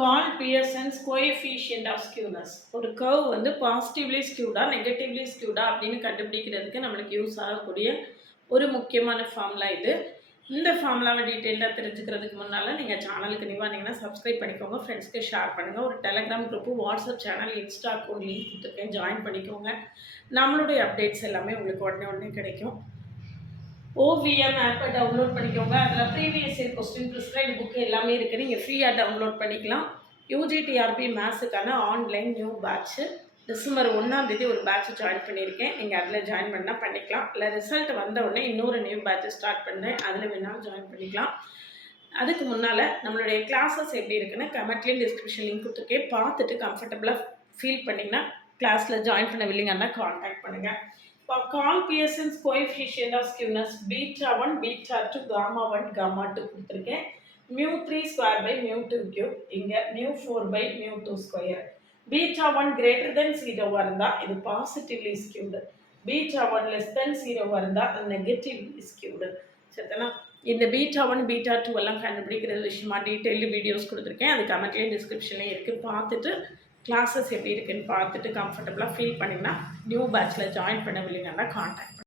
Call Pearson's coefficient of skewness. ஒரு curve வந்து positively ஸ்கியூடா நெகட்டிவ்லி ஸ்கியூடா அப்படின்னு கண்டுபிடிக்கிறதுக்கு நம்மளுக்கு யூஸ் ஆகக்கூடிய ஒரு முக்கியமான ஃபார்முலா இது. இந்த ஃபார்முலாவை டீட்டெயிலாக தெரிஞ்சுக்கிறதுக்கு முன்னால் நீங்கள் சேனலுக்கு நியூவாக இருந்தீங்கன்னா சப்ஸ்கிரைப் பண்ணிக்கோங்க, ஃப்ரெண்ட்ஸ்க்கு ஷேர் பண்ணுங்கள். ஒரு Telegram group, WhatsApp channel, Insta account link கொடுத்துருக்கேன், ஜாயின் பண்ணிக்கோங்க. நம்மளுடைய அப்டேட்ஸ் எல்லாமே உங்களுக்கு உடனே கிடைக்கும். ஓவிஎம் ஆப்பை டவுன்லோட் பண்ணிக்கோங்க. அதில் previous year question, prescribed book எல்லாமே இருக்குது. நீங்கள் ஃப்ரீயாக டவுன்லோட் பண்ணிக்கலாம். யூஜிடிஆர்பி மேத்ஸுக்கான ஆன்லைன் நியூ பேட்ச்சு டிசம்பர் 1 ஒரு பேட்ச் ஜாயின் பண்ணியிருக்கேன். நீங்கள் அதில் ஜாயின் பண்ணால் பண்ணிக்கலாம். இல்லை ரிசல்ட் வந்த உடனே இன்னொரு நியூ பேட்ச் ஸ்டார்ட் பண்ணுறேன், அதில் வேணாலும் ஜாயின் பண்ணிக்கலாம். அதுக்கு முன்னால் நம்மளுடைய கிளாஸஸ் எப்படி இருக்குன்னு கமெண்ட்லேயும் டிஸ்கிரிப்ஷன் லிங்க் கொடுத்துருக்கேன். பார்த்துட்டு கம்ஃபர்டபுளாக ஃபீல் பண்ணிங்கன்னா கிளாஸில் ஜாயின் பண்ணவில்லைங்கன்னா கான்டாக்ட் பண்ணுங்கள். கால் பியர்சன்ஸ் கோஎஃபிஷியன்ட் ஆஃப் ஸ்கியூனஸ் β1, β2, γ1, γ2 கொடுத்துருக்கேன். μ3 ஸ்கொயர் பை μ2 கியூப், இங்கே μ4 பை μ2 ஸ்கொயர். β1 கிரேட்டர் தென் 0 இருந்தால் இது பாசிட்டிவ்லி ஸ்கியூடு, β1 லெஸ் தென் 0 இருந்தால் அது நெகட்டிவ்லி ஸ்கியூடு. சரிதானா? இந்த β1 β2 எல்லாம் கண்டுபிடிக்கிறது விஷயமா டீட்டெயில்டு வீடியோஸ் கொடுத்துருக்கேன். அது கமெண்ட்லேயும் டிஸ்கிரிப்ஷன்லேயும் இருக்குது. பார்த்துட்டு கிளாஸஸ் எப்படி இருக்குன்னு பார்த்துட்டு கம்ஃபர்டபுளாக ஃபீல் பண்ணிங்கன்னா நியூ பேட்சில் ஜாயின் பண்ணவில்லைங்கன்னா கான்டாக்ட்